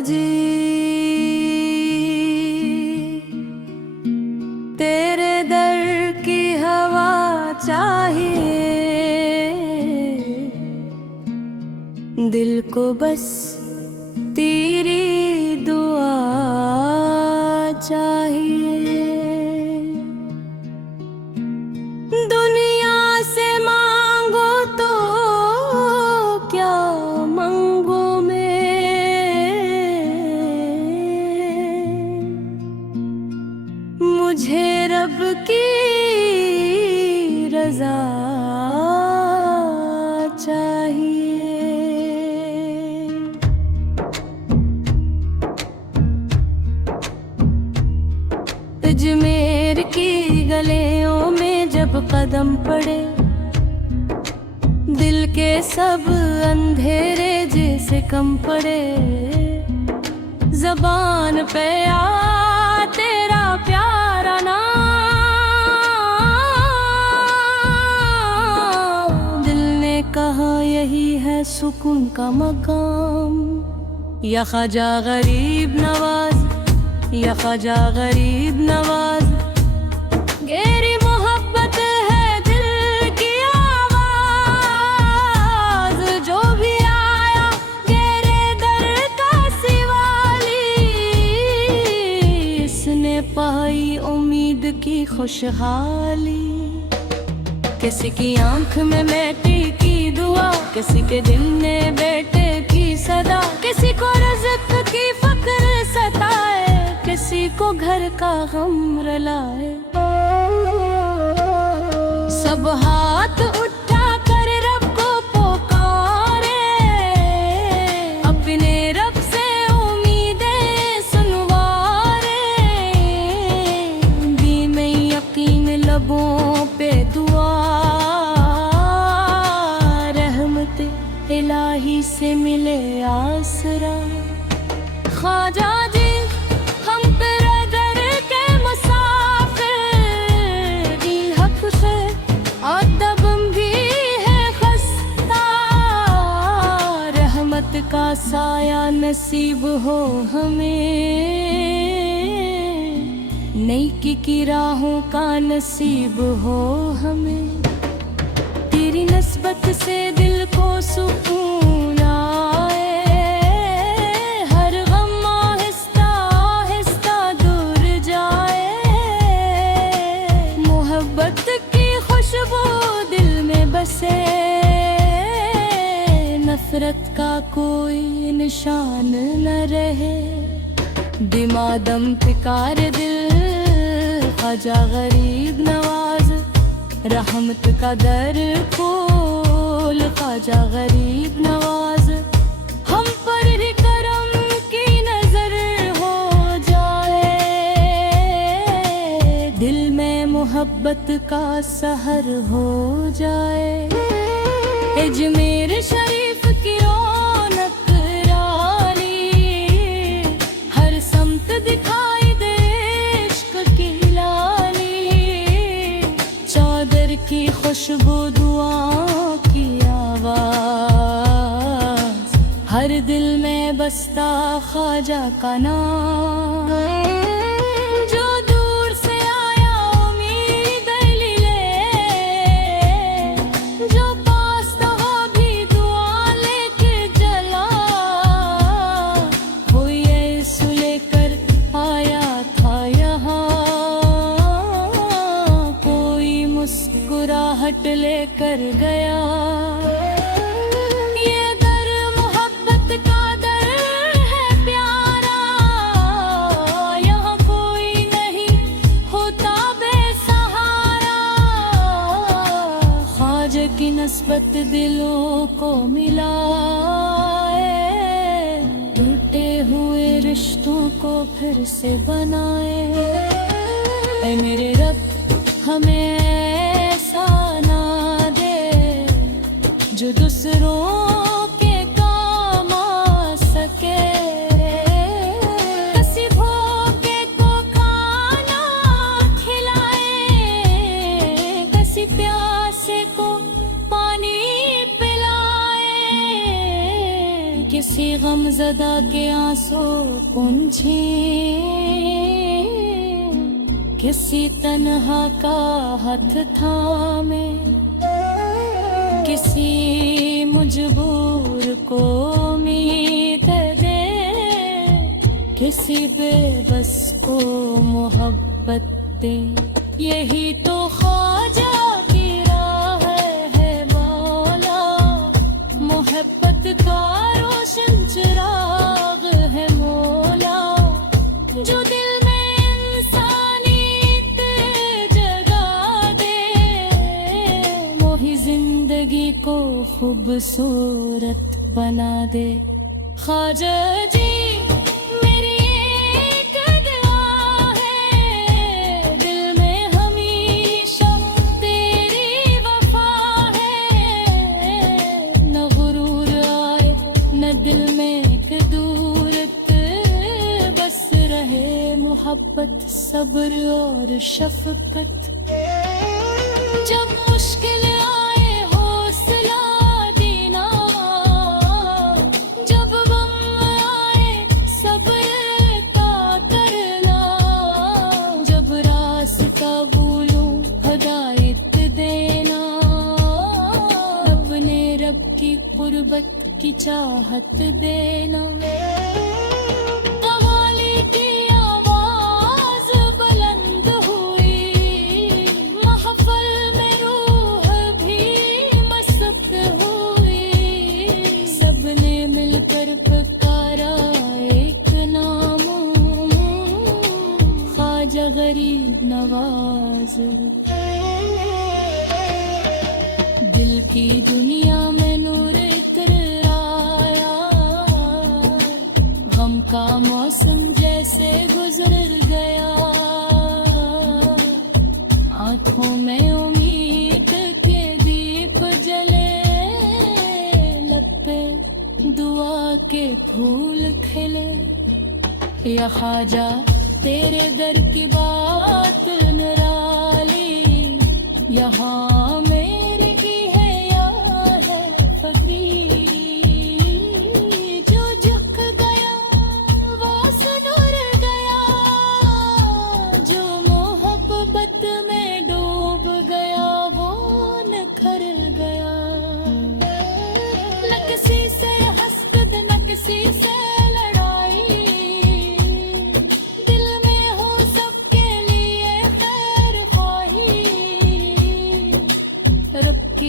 जी तेरे दर की हवा चाहिए, दिल को बस तेरी दुआ चाहिए। दुनिया से मांगो तो क्या मांगो मुझे रब की रज़ा चाहिए। अजमेर की गलियों में जब कदम पड़े, दिल के सब अंधेरे जैसे कम पड़े। ज़बान पे आ तेरा प्यारा नाम, दिल ने कहा यही है सुकून का मकाम। या ख्वाजा गरीब नवाज, या ख्वाजा गरीब नवाज, गहरी मोहब्बत है दिल की आवाज। जो भी आया गहरे दर का सिवाली, इसने पाई उम्मीद की खुशहाली। किसी की आंख में बेटे की दुआ, किसी के दिल में बेटे की सदा। किसी को रज़्क़ की फ़क्र सताए, किसी को घर का गम रुलाए। सब हाथ उठा कर रब को पुकारे, अपने रब से उम्मीदें सुनवारे। दी में यकीन लबों पे दुआ, रहमत इलाही से मिले आसरा। ख्वाजा जी हम तेरे दर के मुसाफिर, हक से अदब भी है खस्ता। रहमत का साया नसीब हो हमें, नेकी की राहों का नसीब हो हमें। तेरी नस्बत से दिल को सुकून आए, हर गम आहिस्ता आहिस्ता दूर जाए। मोहब्बत की खुशबू दिल में बसे, नफरत का कोई निशान न रहे। दिमादम पिकार दिल ख्वाजा गरीब नवाज, रहमत का दर खोल ख्वाजा गरीब नवाज। हम पर ही करम की नजर हो जाए, दिल में मोहब्बत का सहर हो जाए। अजमेर शरीफ की रौनक रानी, हर समत दिखाई दे इश्क की लाली। चादर की खुशबू दुआओं की आवाज, हर दिल में बसता ख्वाजा का नाम। जो दूर से आया उम्मीद ले, जो पास तो हो भी दुआ लेके चला। वो ये सुलेकर आया था यहाँ, कोई मुस्कुराहट लेकर गया। ये दर मोहब्बत का दर है प्यारा, यहाँ कोई नहीं होता बेसहारा। ख्वाजा की नस्बत दिलों को मिलाए, टूटे हुए रिश्तों को फिर से बनाए। ऐ मेरे रब हमें ऐसा ना दे, जो दूसरों के काम आ सके। किसी भूखे को खाना खिलाए, किसी प्यासे को पानी पिलाए। किसी गम ज़दा के आंसू पूंझे, किसी तन्हा का हाथ थामे, किसी मजबूर को उम्मीद दे, किसी बेबस को मोहब्बत दे। यही तो ख्वाजा की राह है मौला, मोहब्बत का रोशन चिराग है मौला, जो दिल में इंसानियत जगा दे, मोही जिंदगी को खूबसूरत बना दे। ख्वाजा जी मोहब्बत, सब्र और शफकत। जब मुश्किल आए हौसला देना, जब गम आए सब्र का करना, जब रास्ता भूलूं हिदायत देना, अपने रब की कुर्बत की चाहत देना। गरीब नवाज, दिल की दुनिया में नूर इतराया, गम का मौसम जैसे गुजर गया, आंखों में उम्मीद के दीप जले, लब पे दुआ के फूल खिले। या ख्वाजा तेरे दर की बात निराली, यहाँ मेरे की है या है फकीर, जो झुक गया वो सुधर गया, जो मोहब्बत में डूब गया वो निखर गया। न किसी से हसद न किसी से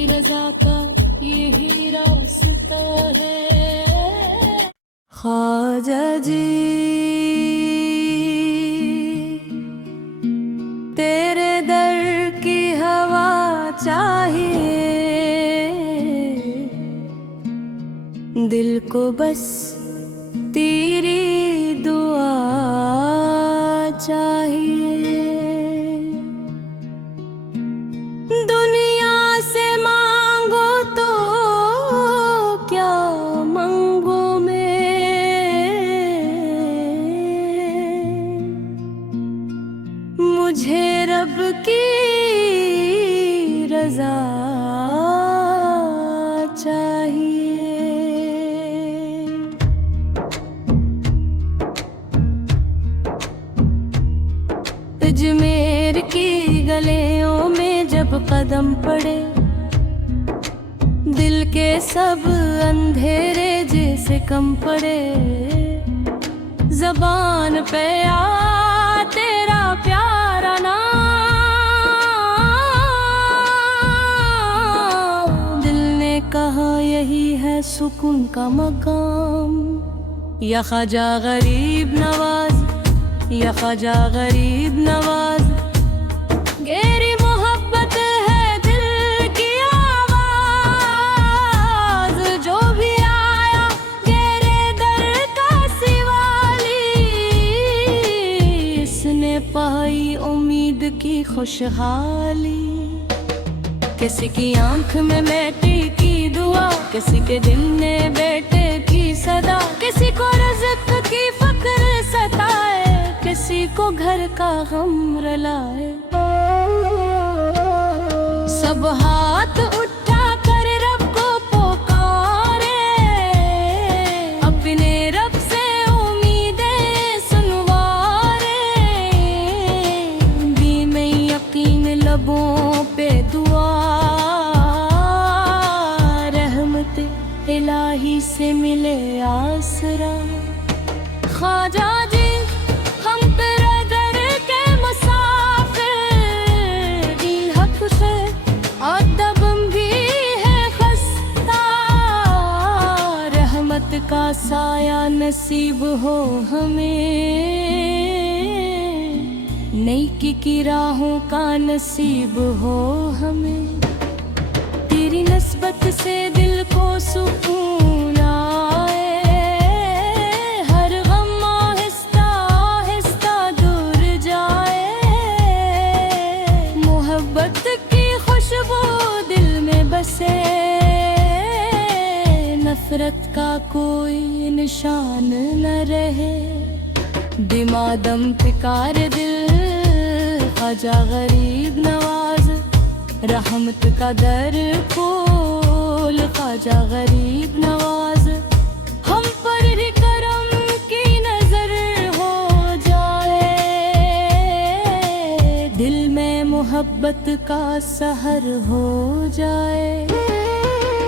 रज़ा का यही रास्ता है। ख्वाजा जी तेरे दर की हवा चाहिए, दिल को बस तेरी दुआ चाहिए। मुझे रब की रज़ा चाहिए। अजमेर की गलियों में जब कदम पड़े, दिल के सब अंधेरे जैसे कम पड़े, ज़बान पे आ तेरा प्यारा नाम, दिल ने कहा यही है सुकून का मकाम। या ख्वाजा गरीब नवाज, या ख्वाजा गरीब नवाज, गहरी मोहब्बत है दिल की आवाज, जो भी आया तेरे दर का सिवाली, इसने पाई उम्मीद की खुशहाली। किसी की आंख में बेटे की दुआ, किसी के दिल में बेटे की सदा, किसी को रिज़्क़ की फ़क्र सताए, किसी को घर का गम रुलाए। सब हाथ उठा कर रब को पुकारे, अपने रब लबों पे दुआ, रहमत इलाही से मिले आसरा। ख्वाजा जी हम तेरे दर के मुसाफिर, हक से अदब भी है खस्ता, रहमत का साया नसीब हो हमें, नेकी की राहों का नसीब हो हमें। तेरी नस्बत से दिल को सुकून आए, हर गम आहिस्ता आहिस्ता दूर जाए, मोहब्बत की खुशबू दिल में बसे, नफरत का कोई निशान न रहे। दिमादम पिकार दिल ख्वाजा गरीब नवाज, रहमत का दर खोल ख्वाजा गरीब नवाज। हम पर ही करम की नजर हो जाए, दिल में मोहब्बत का सहर हो जाए।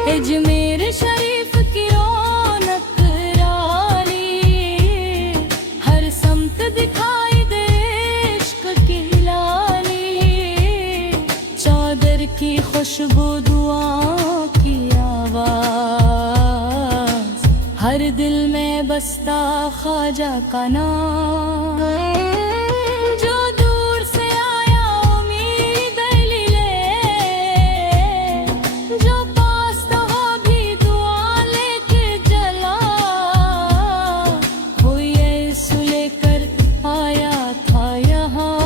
अजमेर शरीफ की रौनक रानी, हर समत दिखाई दे इश्क की लाली, चादर की खुशबू दुआओं की आवाज, हर दिल में बसता ख्वाजा का नाम। जो दूर से आया उम्मीद ले, जो पास रहा भी दुआ लेके चला, कोई ऐसु लेकर आया था यहाँ,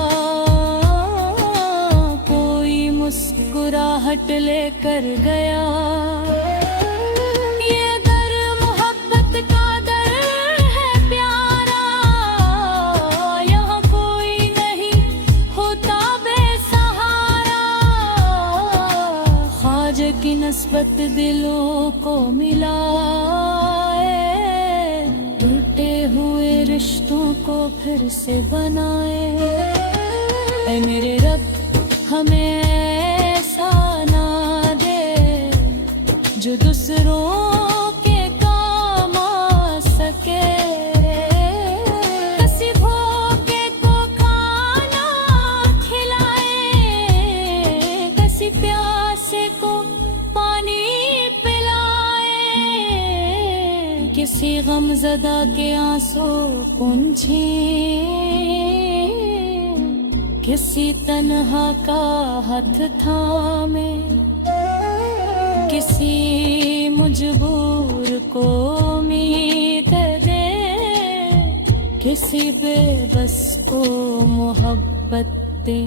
मुस्कुराहट लेकर गया। ये दर मोहब्बत का दर है प्यारा, यहाँ कोई नहीं होता बेसहारा, ख्वाजा की नस्बत दिलों को मिलाए, टूटे हुए रिश्तों को फिर से बनाए। ऐ मेरे रब हमें ऐसा ना दे जो दूसरों के काम आ सके, किसी भूखे को खाना खिलाए, किसी प्यासे को पानी पिलाए, किसी गमज़दा के आंसू पूंछे, किसी तन्हा का हाथ थामे, किसी मजबूर को उम्मीद दे, किसी बेबस को मोहब्बत दे।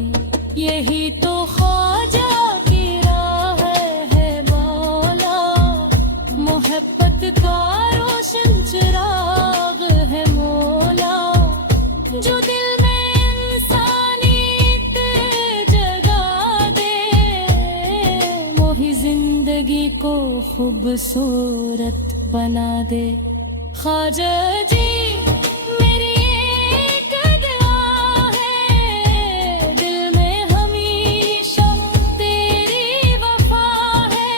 यही तो ख्वाजा की राह है मौला, मोहब्बत का रोशन चिराग है मौला, जो दिल जिंदगी को खूबसूरत बना दे। ख्वाजा जी मेरी एक दुआ है, दिल में हमेशा तेरी वफा है,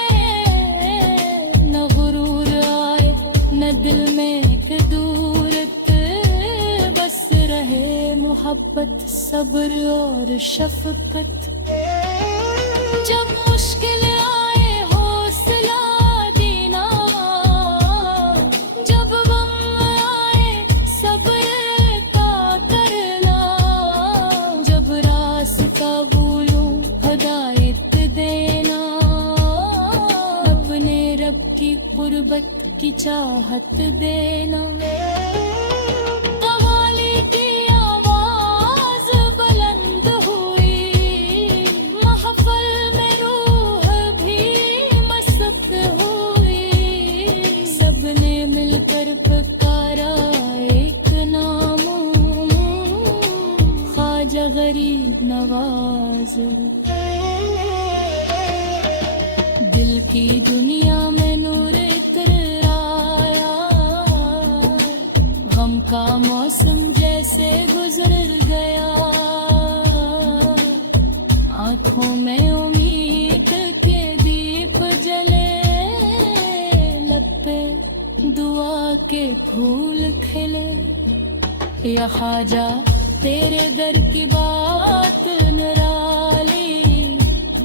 न गुरूर आए न दिल में एक दूरत, बस रहे मोहब्बत सब्र और शफकत। जब मुश्किल आए हौसला देना, जब गम आए सब्र का करना, जब रास्ता भूलूं हिदायत देना, अपने रब की कुर्बत की चाहत देना। मिलकर पुकारा एक नाम, ख्वाजा गरीब नवाज। दिल की दुनिया में नूर इतर आया, गम का मौसम जैसे गुजर गया, आँखों में उम्मीद के दीप जले, लब पे दुआ के फूल खिले। या ख्वाजा तेरे दर की बात निराली,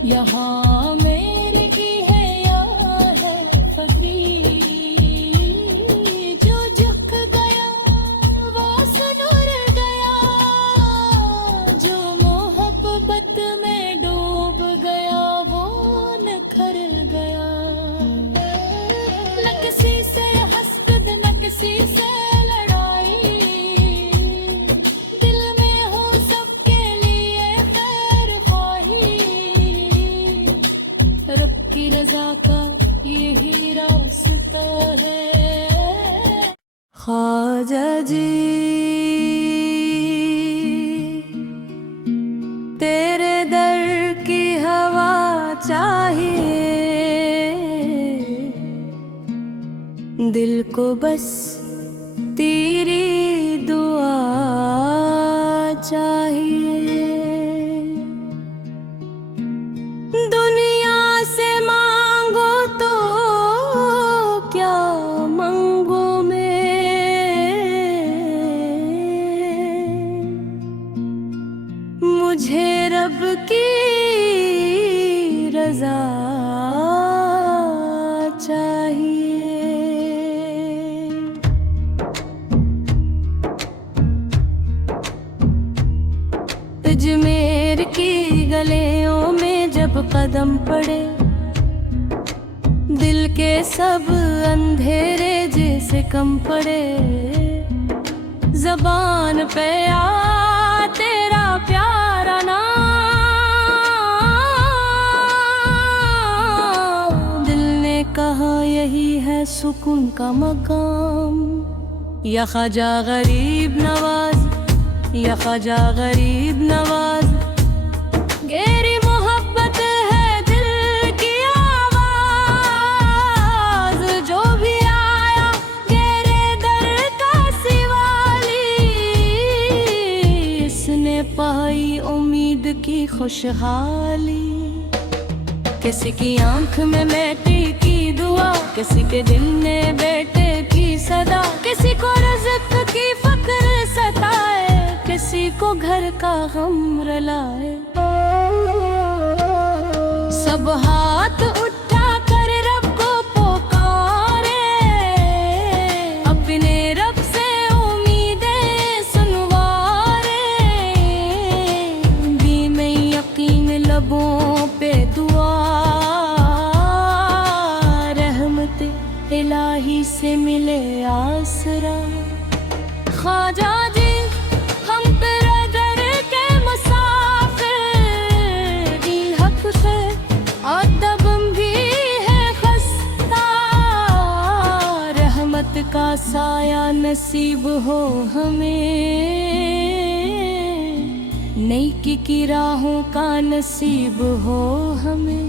यहाँ मेरे की है या है फकीर। जो झुक गया वो सुधर गया, जो मोहब्बत में डूब गया वो निखर गया। न किसी से हसद न किसी से लड़ाई, दिल में हो सबके लिए खैर ख्वाही। रब की रजा का यही रास्ता है। ख्वाजा जी तेरे दर की हवा चाहिए, दिल को बस तेरी दुआ चाहिए। दुनिया से मांगो तो क्या मांगो मैं, मुझे रब की रजा चाहिए। अजमेर की गलियों में जब कदम पड़े, दिल के सब अंधेरे जैसे कम पड़े। ज़बान पे आ तेरा प्यारा नाम, दिल ने कहा यही है सुकून का मकाम। या ख्वाजा गरीब नवाज, या ख्वाजा गरीब नवाज, गहरी मोहब्बत है दिल की आवाज। जो भी आया गहरे दर का सिवाली, इसने पाई उम्मीद की खुशहाली। किसी की आंख में बेटे की दुआ, किसी के दिल में बेटे की सदा। किसी को रिज़्क़ की फ़िक्र सताए, किसी को घर का गम रुलाए। सब हाथ उठा कर रब को पुकारे, अपने रब से उम्मीदें सुनवारे। बीमे यकीन लबों पे दुआ, रहमत इलाही से मिले आसरा। ख्वाजा जी हम तेरे दर के मुसाफिर, दिल हक से अदब भी है खस्ता। रहमत का साया नसीब हो हमें, नेकी की राहों का नसीब हो हमें।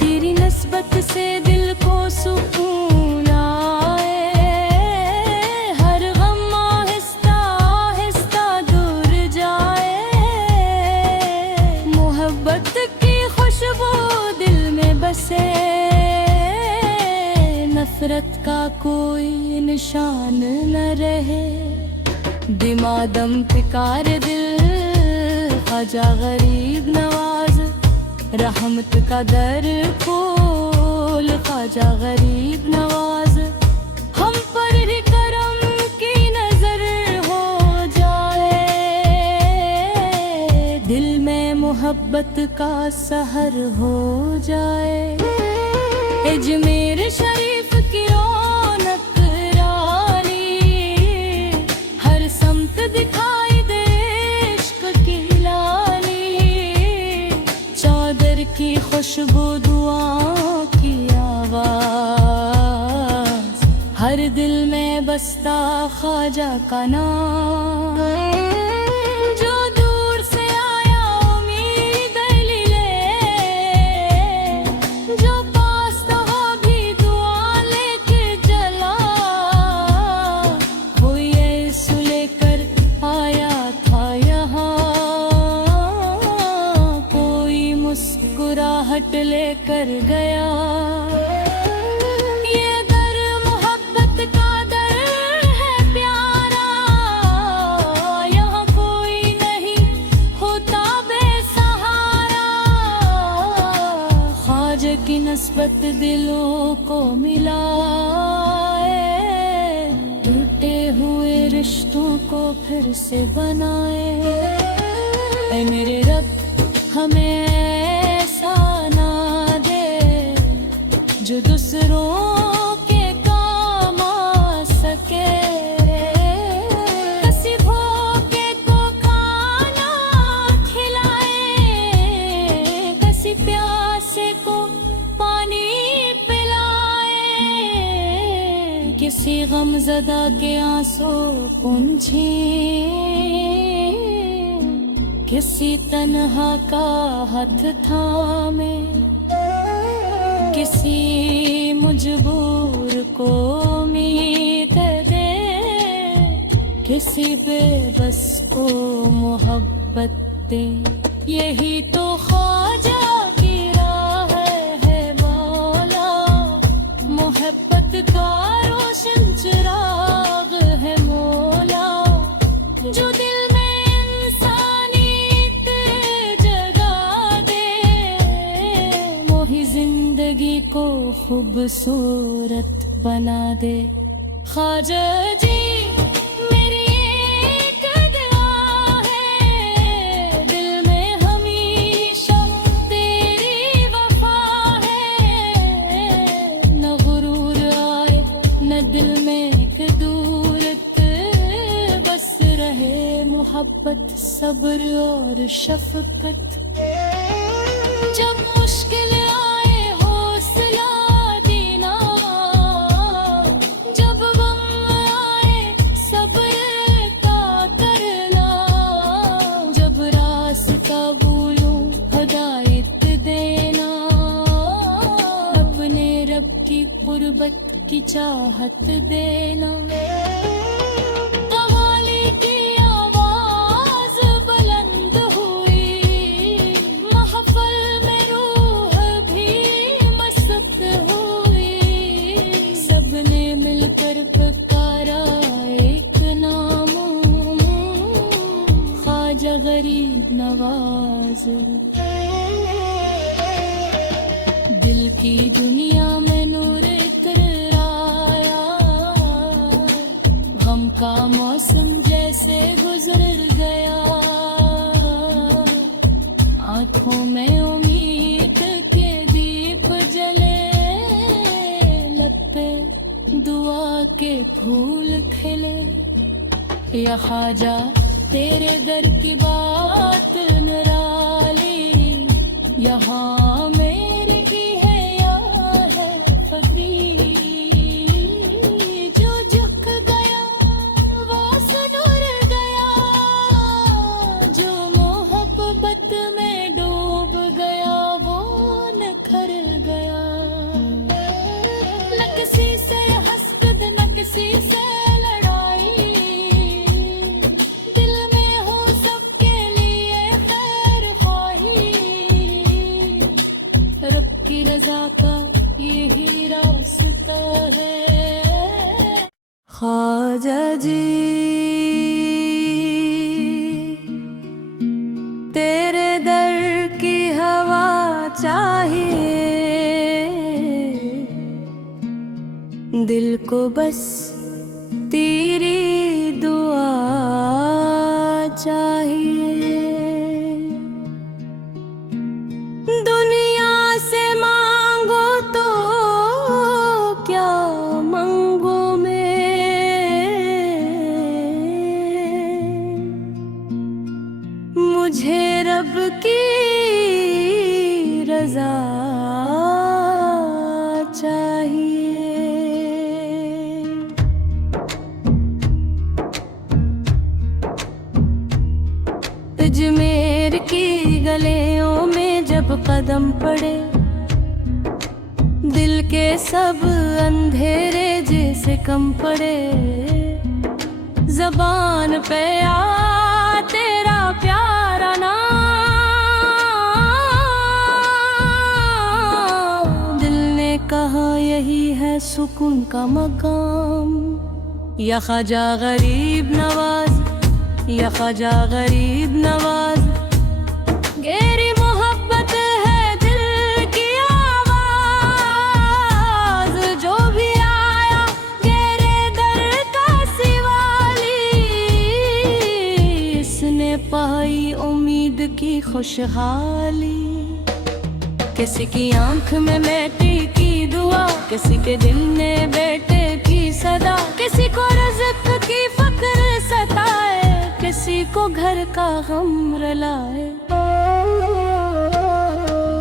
तेरी नस्बत से दिल को सुकून आए, हर गम आहिस्ता आहिस्ता दूर जाए। मोहब्बत की खुशबू दिल में बसे, नफरत का कोई निशान न रहे। दिमादम पिकार दिल ख्वाजा गरीब नवाज, रहमत का दर खोल ख्वाजा गरीब नवाज। हम पर ही करम की नजर हो जाए, दिल में मोहब्बत का सहर हो जाए। अजमेर शरीफ की रौनक रानी, हर समत दिखाई दे इश्क की लाली। चादर की खुशबू दुआओं की आवाज, हर दिल में बसता ख्वाजा का नाम। जो दूर से आया उम्मीद ले, जो पास तो हो भी दुआ लेके चला। वो ये सुलेकर आया था यहाँ, कर गया। ये दर मोहब्बत का दर है प्यारा, यहाँ कोई नहीं होता बेसहारा। ख्वाजा की नस्बत दिलों को मिलाए, टूटे हुए रिश्तों को फिर से बनाए। ऐ मेरे रब हमें ऐसा ना दे जो दूसरों के काम आ सके। किसी भूखे को खाना खिलाए, किसी प्यासे को पानी पिलाए, किसी गमज़दा के आंसू पोंछे, किसी तन्हा का हाथ थामे, किसी मजबूर को उम्मीद दे, किसी बेबस को मोहब्बत दे। यही तो ख्वाजा की राह है मौला, मोहब्बत का रोशन चिराग है मौला, जो दिल को खूबसूरत बना दे। ख्वाजा जी मेरी एक दुआ है, दिल में हमेशा तेरी वफा है। न गुरूर आए न दिल में एक दूरत, बस रहे मोहब्बत सब्र और शफकत। जब मुश्किल गुर्बत की चाहत देना। कव्वाली की आवाज बुलंद हुई, महफिल में रूह भी मस्त हुई। सबने मिलकर पुकारा एक नाम, ख्वाजा गरीब नवाज। दिल की दुनिया में नूर का मौसम जैसे गुजर गया, आंखों में उम्मीद के दीप जले, लब पे दुआ के फूल खिले। या ख्वाजा तेरे दर की बात निराली, यहाँ मेरी की है या है फकीर। ख्वाजा जी तेरे दर की हवा चाहिए, दिल को बस तेरी दुआ चाहिए। दुनिया से मांगो तो क्या मांगो मुझे रब की रज़ा चाहिए। अजमेर की गलियों में जब कदम पड़े, दिल के सब अंधेरे जैसे कम पड़े। ज़बान पे आ तेरा प्यारा नाम, सुकून का मकाम। या ख्वाजा गरीब नवाज, या ख्वाजा गरीब नवाज, गहरी मोहब्बत है दिल की आवाज। जो भी आया गहरे दर का सिवाली, इसने पाई उम्मीद की खुशहाली। किसी की आंख में बेटे की दुआ, किसी के दिल में बेटे की सदा, किसी को रज़्क़ की फ़क्र सताए, किसी को घर का गम रुलाए।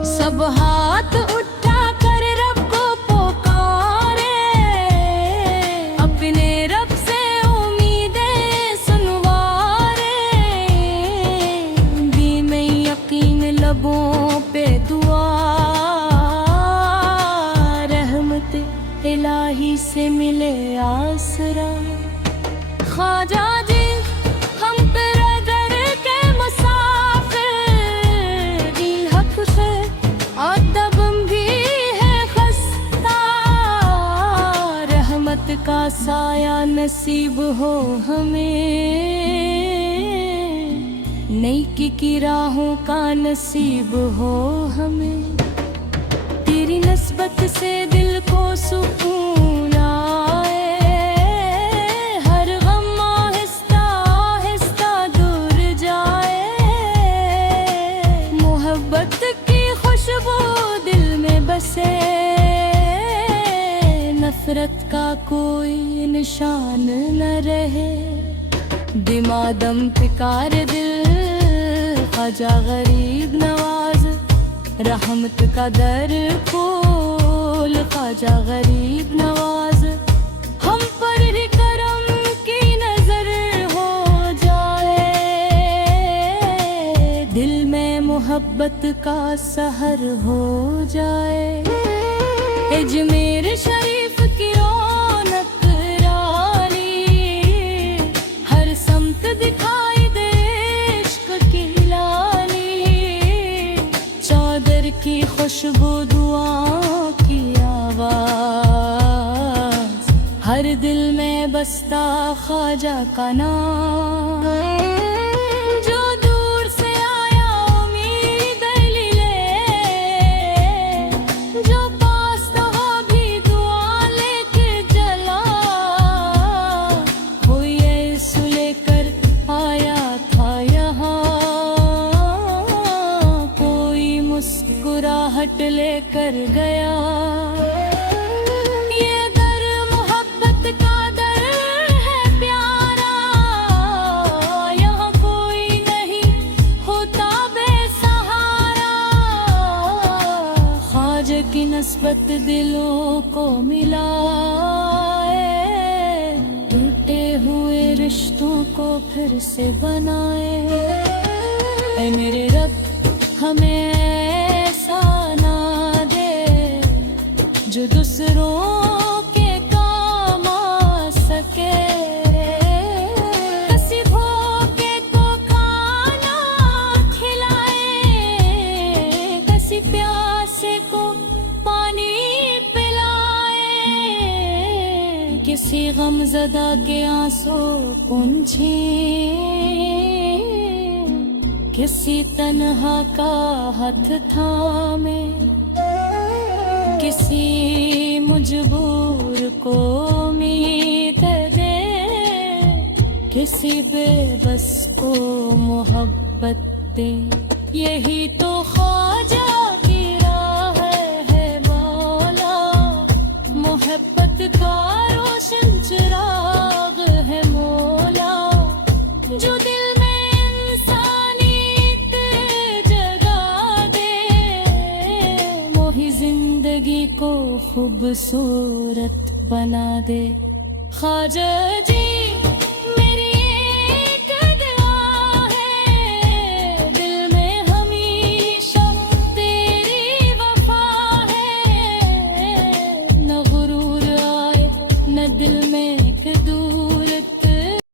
सब हाथ उठा कर रब को पुकारे, अपने रब से उम्मीदें सुनवारे। भी में यकीन लबों पे दुआ, रहमत इलाही से मिले आसरा। ख्वाजा जी हम तेरे दर के मुसाफिर, दी हक से अदब भी है खस्ता। रहमत का साया नसीब हो हमें, नेकी की राहों का नसीब हो हमें। तेरी नस्बत से दिल को सुकून आए, हर गम आहिस्ता आहिस्ता दूर जाए। मोहब्बत की खुशबू दिल में बसे, नफरत का कोई निशान न रहे। दिमादम पिकार दिल ख्वाजा गरीब नवाज, रहमत का दर खोल ख्वाजा गरीब नवाज। हम पर ही करम की नजर हो जाए, दिल में मोहब्बत का सहर हो जाए। अजमेर शरीफ की रौनक रानी, हर समत दिखाई दे इश्क की लाली। चादर की खुशबू दुआओं की आवाज, हर दिल में बसता ख्वाजा का नाम। जो दूर से आया उम्मीद ले, जो पास रहा भी दुआ लेके चला। कोई ऐसु लेकर आया था यहाँ, कोई मुस्कुराहट लेकर गया। ये दर मोहब्बत का दर है प्यारा, यहाँ कोई नहीं होता बेसहारा। ख्वाजा की नस्बत दिलों को मिलाए, टूटे हुए रिश्तों को फिर से बनाए। ऐ मेरे रब हमें ऐसा ना दे, जो दूसरों के काम आ सके। किसी भूखे को खाना खिलाए, किसी प्यासे को पानी पिलाए। किसी गमज़दा के आंसू पूंछे, किसी तन्हा का हाथ थामे। किसी मजबूर को उम्मीद दे, किसी बेबस को मोहब्बत दे। यही तो ख्वाजा की राह है मौला, मोहब्बत का रोशन चिराग है मौला। जो दिल में इंसानियत जगा दे, मोही जिंदगी को खूबसूरत बना दे। ख्वाजा जी